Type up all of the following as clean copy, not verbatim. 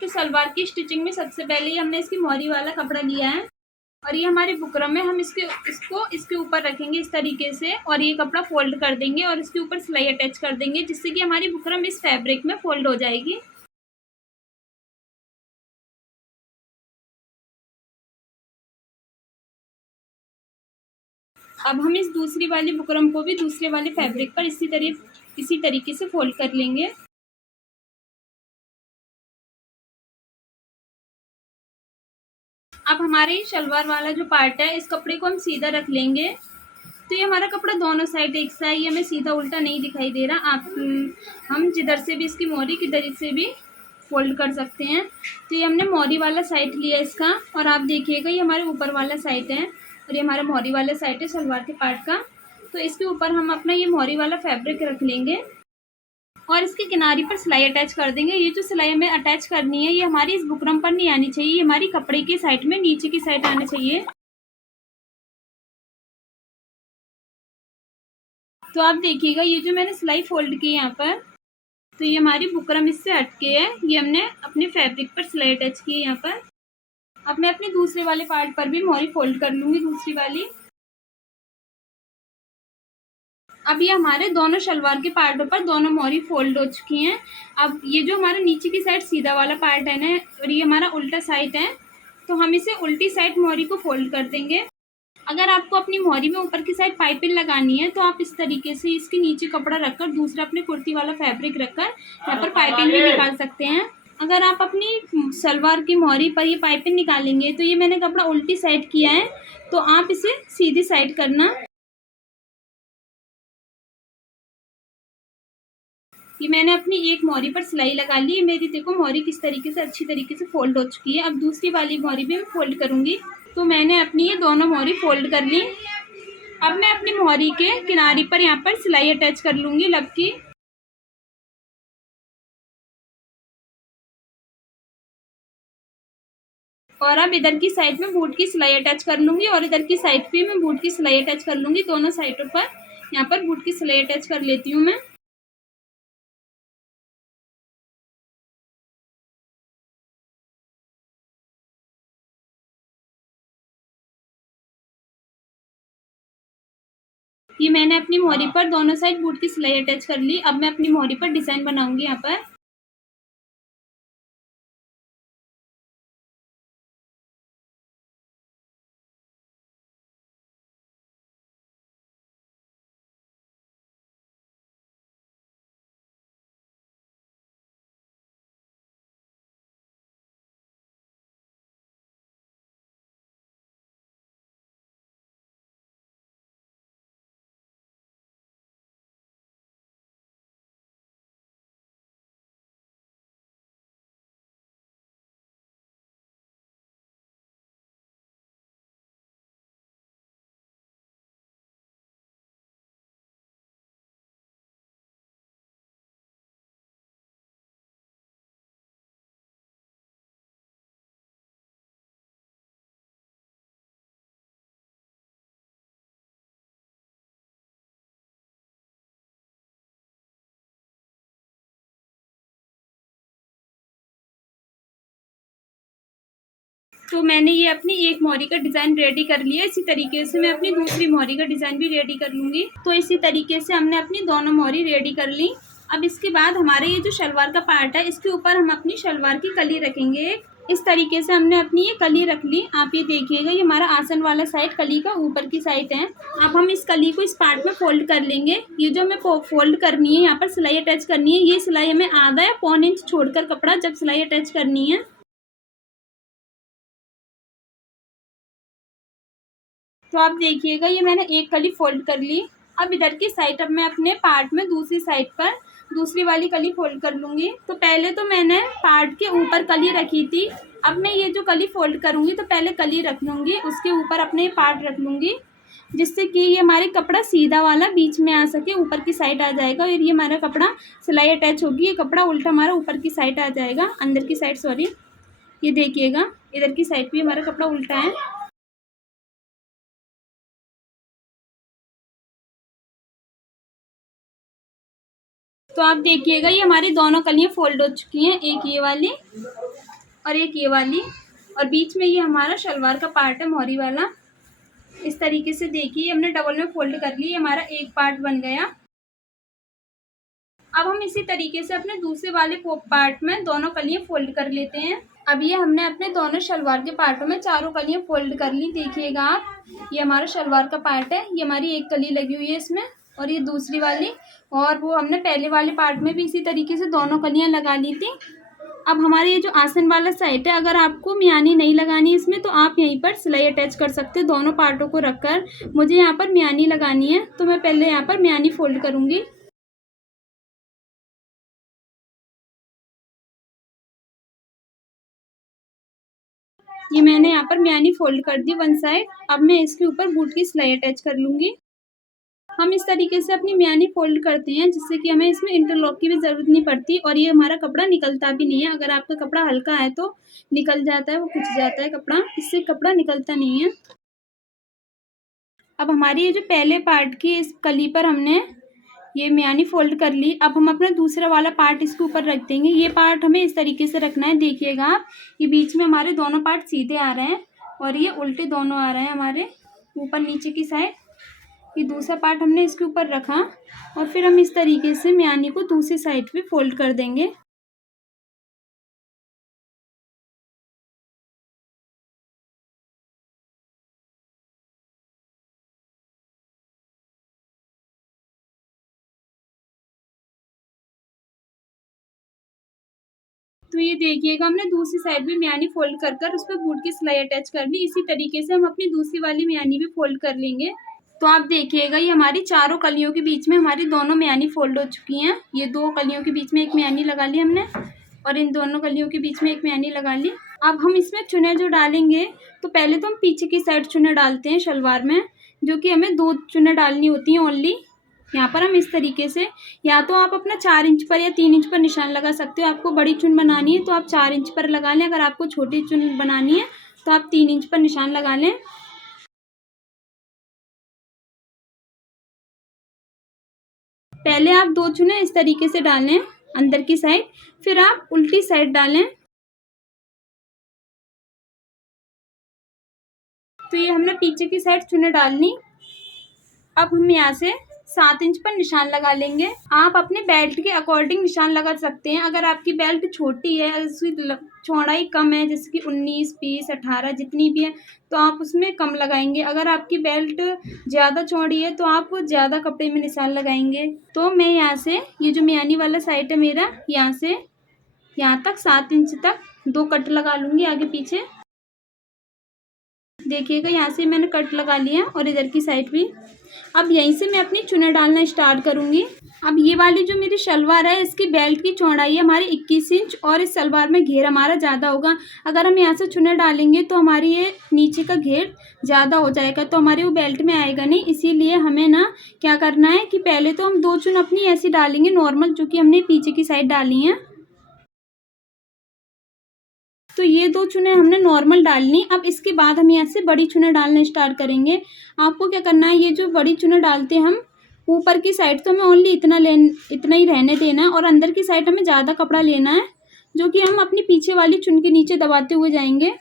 तो सलवार की स्टिचिंग में सबसे पहले हमने इसकी मोहरी वाला कपड़ा लिया है और ये हमारे बुकरम में हम इसको इसके ऊपर रखेंगे इस तरीके से, और ये कपड़ा फोल्ड कर देंगे और इसके ऊपर सिलाई अटैच कर देंगे, जिससे कि हमारी बुकरम इस फैब्रिक में फोल्ड हो जाएगी। अब हम इस दूसरी वाली बुकरम को भी दूसरे वाले फैब्रिक पर इसी तरीके से फोल्ड कर लेंगे। अब हमारे शलवार वाला जो पार्ट है, इस कपड़े को हम सीधा रख लेंगे। तो ये हमारा कपड़ा दोनों साइड एक सा है, ये हमें सीधा उल्टा नहीं दिखाई दे रहा। आप हम जिधर से भी इसकी मोहरी किधर से भी फोल्ड कर सकते हैं। तो ये हमने मोहरी वाला साइड लिया इसका, और आप देखिएगा ये हमारे ऊपर वाला साइड है और ये हमारा मोहरी वाला साइड है सलवार के पार्ट का। तो इसके ऊपर हम अपना ये मोहरी वाला फैब्रिक रख लेंगे और इसके किनारे पर सिलाई अटैच कर देंगे। ये जो सिलाई हमें अटैच करनी है, ये हमारी इस बुकरम पर नहीं आनी चाहिए, ये हमारी कपड़े की साइड में नीचे की साइड आनी चाहिए। तो आप देखिएगा ये जो मैंने सिलाई फोल्ड की यहाँ पर, तो ये हमारी बुकरम इससे हटके है, ये हमने अपने फैब्रिक पर सिलाई अटैच की है यहाँ पर। अब मैं अपने दूसरे वाले पार्ट पर भी मोहरी फोल्ड कर लूँगी, दूसरी वाली। अब ये हमारे दोनों शलवार के पार्टों पर दोनों मोहरी फोल्ड हो चुकी हैं। अब ये जो हमारा नीचे की साइड सीधा वाला पार्ट है ना, और ये हमारा उल्टा साइड है, तो हम इसे उल्टी साइड मोहरी को फोल्ड कर देंगे। अगर आपको अपनी मोहरी में ऊपर की साइड पाइपिंग लगानी है, तो आप इस तरीके से इसके नीचे कपड़ा रखकर दूसरा अपने कुर्ती वाला फैब्रिक रखकर यहाँ पर पाइपिंग भी निकाल सकते हैं। अगर आप अपनी सलवार की मोहरी पर ये पाइपिंग निकालेंगे, तो ये मैंने कपड़ा उल्टी साइड किया है, तो आप इसे सीधी साइड करना। ये मैंने अपनी एक मोहरी पर सिलाई लगा ली। मेरी देखो मोहरी किस तरीके से अच्छी तरीके से फोल्ड हो चुकी है। अब दूसरी वाली मोहरी भी मैं फोल्ड करूंगी। तो मैंने अपनी ये दोनों मोहरी फोल्ड कर ली। अब मैं अपनी मोहरी के किनारे पर यहाँ पर सिलाई अटैच कर लूंगी लब की। और अब इधर की साइड में बूट की सिलाई अटैच कर लूंगी और इधर की साइड पे मैं बूट की सिलाई अटैच कर लूंगी। दोनों साइडों पर यहाँ पर बूट की सिलाई अटैच कर लेती हूँ मैं। ये मैंने अपनी मोहरी पर दोनों साइड बूट की सिलाई अटैच कर ली। अब मैं अपनी मोहरी पर डिजाइन बनाऊंगी यहाँ पर। तो मैंने ये अपनी एक मोहरी का डिज़ाइन रेडी कर लिया। इसी तरीके से मैं अपनी दूसरी मोहरी का डिज़ाइन भी रेडी कर लूँगी। तो इसी तरीके से हमने अपनी दोनों मोहरी रेडी कर ली। अब इसके बाद हमारे ये जो शलवार का पार्ट है, इसके ऊपर हम अपनी शलवार की कली रखेंगे। इस तरीके से हमने अपनी ये कली रख ली। आप ये देखिएगा, ये हमारा आसन वाला साइड कली का ऊपर की साइड है। अब हम इस कली को इस पार्ट में फोल्ड कर लेंगे। ये जो हमें फोल्ड करनी है, यहाँ पर सिलाई अटैच करनी है, ये सिलाई हमें आधा या पौन इंच छोड़कर कपड़ा जब सिलाई अटैच करनी है। तो आप देखिएगा, ये मैंने एक कली फोल्ड कर ली। अब इधर की साइड अब मैं अपने पार्ट में दूसरी साइड पर दूसरी वाली कली फोल्ड कर लूँगी। तो पहले तो मैंने पार्ट के ऊपर कली रखी थी। अब मैं ये जो कली फोल्ड करूँगी, तो पहले कली रख लूँगी, उसके ऊपर अपने पार्ट रख लूँगी, जिससे कि ये हमारे कपड़ा सीधा वाला बीच में आ सके, ऊपर की साइड आ जाएगा। और ये हमारा कपड़ा सिलाई अटैच होगी, ये कपड़ा उल्टा हमारा ऊपर की साइड आ जाएगा, अंदर की साइड सॉरी। ये देखिएगा, इधर की साइड भी हमारा कपड़ा उल्टा है। तो तो आप देखिएगा ये हमारी दोनों कलियाँ फोल्ड हो चुकी हैं, एक ये वाली और एक ये वाली, और बीच में ये हमारा शलवार का पार्ट है मोहरी वाला। इस तरीके से देखिए हमने डबल में फोल्ड कर ली, हमारा एक पार्ट बन गया। अब हम इसी तरीके से अपने दूसरे वाले पार्ट में दोनों कलियां फोल्ड कर लेते हैं। अब ये हमने अपने दोनों शलवार के पार्टों में चारों कलियां फोल्ड कर ली। देखिएगा आप, ये हमारा शलवार का पार्ट है, ये हमारी एक कली लगी हुई है इसमें, और ये दूसरी वाली, और वो हमने पहले वाले पार्ट में भी इसी तरीके से दोनों कलियां लगा ली थी। अब हमारे ये जो आसन वाला साइड है, अगर आपको मियानी नहीं लगानी है इसमें, तो आप यहीं पर सिलाई अटैच कर सकते हो दोनों पार्टों को रखकर। मुझे यहाँ पर मियानी लगानी है, तो मैं पहले यहाँ पर मियानी फोल्ड करूँगी। ये मैंने यहाँ पर मियानी फोल्ड कर दी वन साइड। अब मैं इसके ऊपर बूट की सिलाई अटैच कर लूँगी। हम इस तरीके से अपनी मियानी फोल्ड करते हैं, जिससे कि हमें इसमें इंटरलॉक की भी ज़रूरत नहीं पड़ती, और ये हमारा कपड़ा निकलता भी नहीं है। अगर आपका कपड़ा हल्का है तो निकल जाता है, वो खिंच जाता है कपड़ा, इससे कपड़ा निकलता नहीं है। अब हमारी ये जो पहले पार्ट की इस कली पर हमने ये मियानी फोल्ड कर ली। अब हम अपना दूसरा वाला पार्ट इसके ऊपर रख देंगे। ये पार्ट हमें इस तरीके से रखना है। देखिएगा आप, ये बीच में हमारे दोनों पार्ट सीधे आ रहे हैं और ये उल्टे दोनों आ रहे हैं हमारे ऊपर नीचे की साइड। ये दूसरा पार्ट हमने इसके ऊपर रखा और फिर हम इस तरीके से मियानी को दूसरी साइड पे फोल्ड कर देंगे। तो ये देखिएगा, हमने दूसरी साइड भी मियानी फोल्ड कर कर उस पर बूट की सिलाई अटैच कर ली। इसी तरीके से हम अपनी दूसरी वाली मियानी भी फोल्ड कर लेंगे। तो आप देखिएगा, ये हमारी चारों कलियों के बीच में हमारी दोनों मियानी फोल्ड हो चुकी हैं। ये दो कलियों के बीच में एक मियानी लगा ली हमने, और इन दोनों कलियों के बीच में एक मियानी लगा ली। अब हम इसमें चुने जो डालेंगे, तो पहले तो हम पीछे की साइड चुने डालते हैं शलवार में, जो कि हमें 2 चुने डालनी होती हैं ओनली। यहाँ पर हम इस तरीके से, या तो आप अपना 4 इंच पर या 3 इंच पर निशान लगा सकते हो। आपको बड़ी चुन बनानी है तो आप 4 इंच पर लगा लें, अगर आपको छोटी चुन बनानी है तो आप 3 इंच पर निशान लगा लें। पहले आप 2 चुने इस तरीके से डालें अंदर की साइड, फिर आप उल्टी साइड डालें। तो ये हमने पीछे की साइड चुने डालनी। अब हम यहाँ से 7 इंच पर निशान लगा लेंगे। आप अपने बेल्ट के अकॉर्डिंग निशान लगा सकते हैं। अगर आपकी बेल्ट छोटी है, उसकी चौड़ाई कम है, जैसे कि 19, 20, 18 जितनी भी है, तो आप उसमें कम लगाएंगे। अगर आपकी बेल्ट ज़्यादा चौड़ी है तो आप ज़्यादा कपड़े में निशान लगाएंगे। तो मैं यहाँ से, ये जो मियानी वाला साइड है मेरा, यहाँ से यहाँ तक 7 इंच तक 2 कट लगा लूँगी आगे पीछे। देखिएगा, यहाँ से मैंने कट लगा लिया और इधर की साइड भी। अब यहीं से मैं अपनी चुने डालना स्टार्ट करूँगी। अब ये वाली जो मेरी शलवार है, इसकी बेल्ट की चौड़ाई है हमारी 21 इंच, और इस शलवार में घेर हमारा ज़्यादा होगा। अगर हम यहाँ से चुने डालेंगे तो हमारी ये नीचे का घेर ज़्यादा हो जाएगा, तो हमारी वो बेल्ट में आएगा नहीं। इसीलिए हमें ना क्या करना है कि पहले तो हम 2 चुन अपनी ऐसी डालेंगे नॉर्मल, जो कि हमने पीछे की साइड डाली हैं। तो ये 2 चुने हमने नॉर्मल डालनी। अब इसके बाद हम यहाँ से बड़ी चुने डालना स्टार्ट करेंगे। आपको क्या करना है, ये जो बड़ी चुने डालते हैं हम ऊपर की साइड, तो हमें ओनली इतना ही रहने देना है, और अंदर की साइड हमें ज़्यादा कपड़ा लेना है, जो कि हम अपनी पीछे वाली चुन के नीचे दबाते हुए जाएंगे।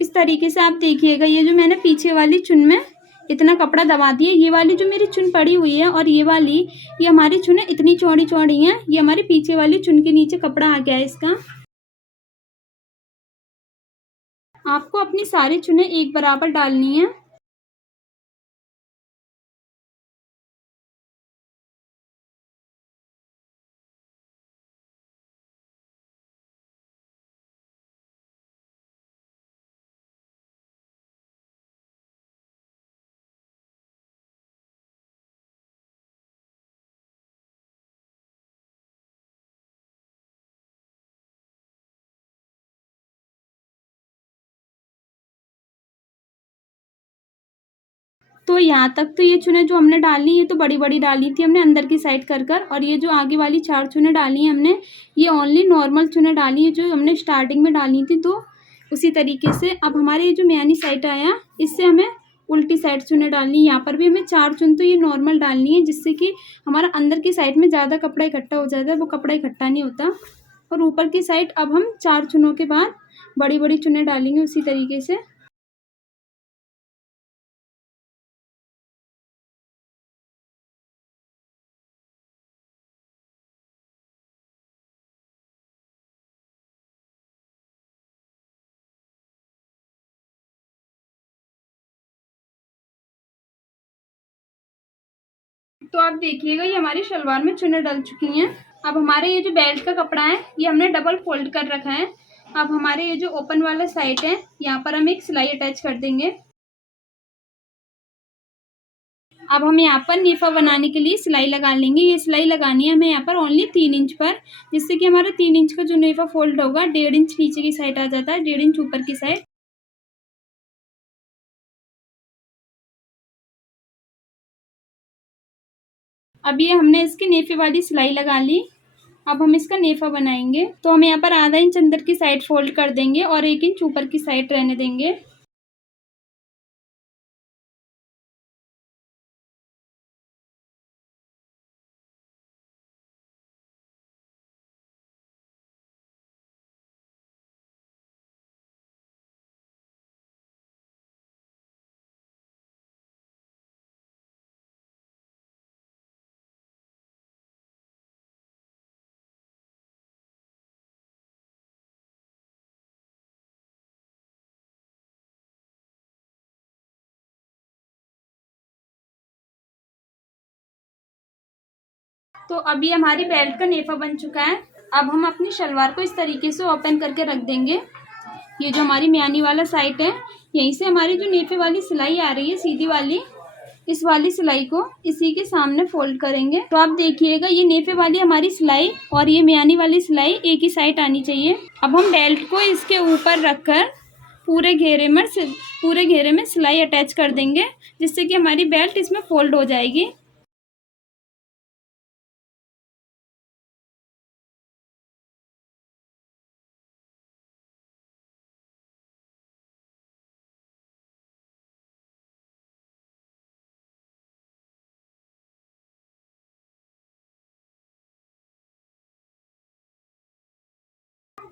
इस तरीके से आप देखिएगा, ये जो मैंने पीछे वाली चुन में इतना कपड़ा दबा दिया, ये वाली जो मेरी चुन पड़ी हुई है और ये वाली, ये हमारी चुनें इतनी चौड़ी चौड़ी हैं, ये हमारी पीछे वाली चुन के नीचे कपड़ा आ गया है इसका। आपको अपनी सारी चुनें एक बराबर डालनी है। तो यहाँ तक तो ये चुनें जो हमने डाली, ये तो बड़ी बड़ी डाली थी हमने अंदर की साइड कर कर, और ये जो आगे वाली 4 चुनें डाली हैं हमने, ये ओनली नॉर्मल चुनें डाली है जो हमने स्टार्टिंग में डाली थी। तो उसी तरीके से अब हमारे ये जो मियानी साइड आया, इससे हमें उल्टी साइड चुन्नी डालनी है। यहाँ पर भी हमें 4 चुन तो ये नॉर्मल डालनी है, जिससे कि हमारा अंदर की साइड में ज़्यादा कपड़ा इकट्ठा हो जाता है, वो कपड़ा इकट्ठा नहीं होता। और ऊपर की साइड अब हम 4 चुनों के बाद बड़ी-बड़ी चुन्नी डालेंगे उसी तरीके से। तो आप देखिएगा ये हमारी शलवार में चुन्नी डल चुकी हैं। अब हमारे ये जो बेल्ट का कपड़ा है ये हमने डबल फोल्ड कर रखा है। अब हमारे ये जो ओपन वाला साइड है यहाँ पर हम एक सिलाई अटैच कर देंगे। अब हम यहाँ पर नेफा बनाने के लिए सिलाई लगा लेंगे। ये सिलाई लगानी है हमें यहाँ पर ओनली 3 इंच पर, जिससे कि हमारा 3 इंच का जो नेफा फोल्ड होगा 1.5 इंच नीचे की साइड आ जाता है, 1.5 इंच ऊपर की साइड। अब ये हमने इसकी नेफे वाली सिलाई लगा ली। अब हम इसका नेफा बनाएंगे। तो हम यहाँ पर आधा इंच अंदर की साइड फोल्ड कर देंगे और 1 इंच ऊपर की साइड रहने देंगे। तो अभी हमारी बेल्ट का नेफा बन चुका है। अब हम अपनी शलवार को इस तरीके से ओपन करके रख देंगे। ये जो हमारी म्यानी वाला साइड है, यहीं से हमारी जो नेफे वाली सिलाई आ रही है सीधी वाली, इस वाली सिलाई को इसी के सामने फोल्ड करेंगे। तो आप देखिएगा ये नेफे वाली हमारी सिलाई और ये म्यानी वाली सिलाई एक ही साइड आनी चाहिए। अब हम बेल्ट को इसके ऊपर रखकर पूरे घेरे में सिलाई अटैच कर देंगे, जिससे कि हमारी बेल्ट इसमें फोल्ड हो जाएगी।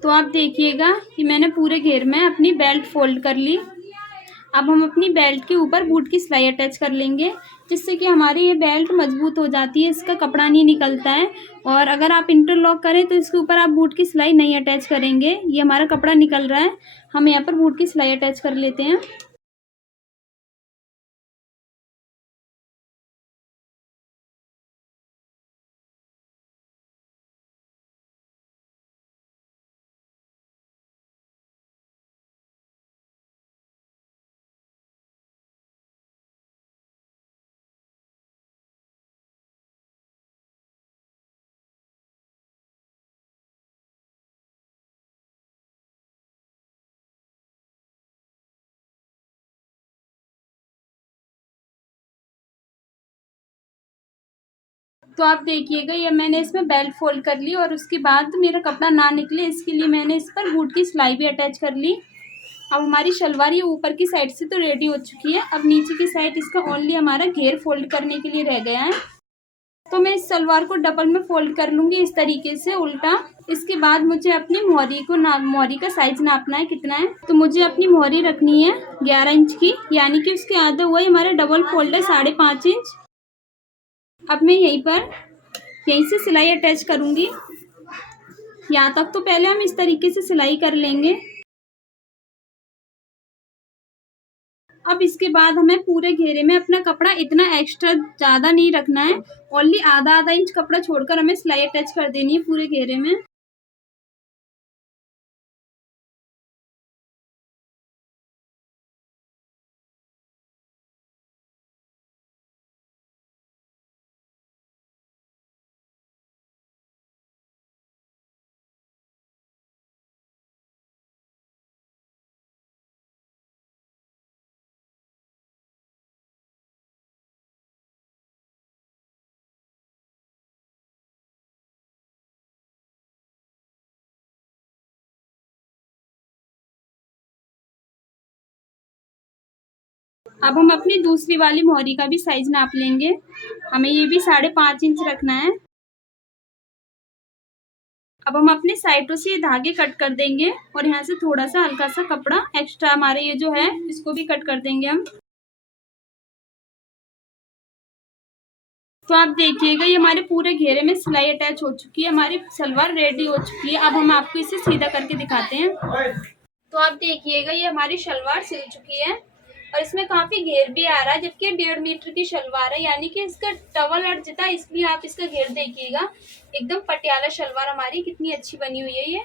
तो आप देखिएगा कि मैंने पूरे घेर में अपनी बेल्ट फोल्ड कर ली। अब हम अपनी बेल्ट के ऊपर बूट की सिलाई अटैच कर लेंगे, जिससे कि हमारी ये बेल्ट मजबूत हो जाती है, इसका कपड़ा नहीं निकलता है। और अगर आप इंटरलॉक करें तो इसके ऊपर आप बूट की सिलाई नहीं अटैच करेंगे, ये हमारा कपड़ा निकल रहा है। हम यहाँ पर बूट की सिलाई अटैच कर लेते हैं। तो आप देखिएगा ये मैंने इसमें बेल्ट फोल्ड कर ली और उसके बाद मेरा कपड़ा ना निकले इसके लिए मैंने इस पर बूट की सिलाई भी अटैच कर ली। अब हमारी शलवार ये ऊपर की साइड से तो रेडी हो चुकी है। अब नीचे की साइड इसका ओनली हमारा घेर फोल्ड करने के लिए रह गया है। तो मैं इस सलवार को डबल में फोल्ड कर लूँगी इस तरीके से उल्टा। इसके बाद मुझे अपनी मोहरी का साइज नापना है कितना है। तो मुझे अपनी मोहरी रखनी है 11 इंच की, यानी कि उसके आधा हुआ ही हमारा डबल फोल्ड है 5.5 इंच। अब मैं यहीं से सिलाई अटैच करूँगी। यहाँ तक तो पहले हम इस तरीके से सिलाई कर लेंगे। अब इसके बाद हमें पूरे घेरे में अपना कपड़ा इतना एक्स्ट्रा ज़्यादा नहीं रखना है, ओनली आधा आधा इंच कपड़ा छोड़कर हमें सिलाई अटैच कर देनी है पूरे घेरे में। अब हम अपनी दूसरी वाली मोहरी का भी साइज नाप लेंगे। हमें ये भी 5.5 इंच रखना है। अब हम अपने साइडों से ये धागे कट कर देंगे और यहाँ से थोड़ा सा हल्का सा कपड़ा एक्स्ट्रा हमारे ये जो है इसको भी कट कर देंगे हम। तो आप देखिएगा ये हमारे पूरे घेरे में सिलाई अटैच हो चुकी है, हमारी सलवार रेडी हो चुकी है। अब हम आपको इसे सीधा करके दिखाते हैं। तो आप देखिएगा ये हमारी सलवार सिल चुकी है और इसमें काफी घेर भी आ रहा है, जबकि 1.5 मीटर की सलवार है, यानी कि इसका डबल अर्ज था, इसलिए आप इसका घेर देखिएगा। एकदम पटियाला सलवार हमारी कितनी अच्छी बनी हुई है ये।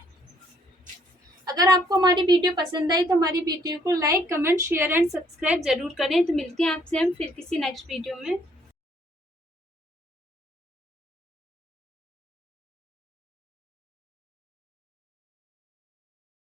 अगर आपको हमारी वीडियो पसंद आई तो हमारी वीडियो को like, comment, share and subscribe जरूर करें। तो मिलते हैं आपसे हम फिर किसी नेक्स्ट वीडियो में।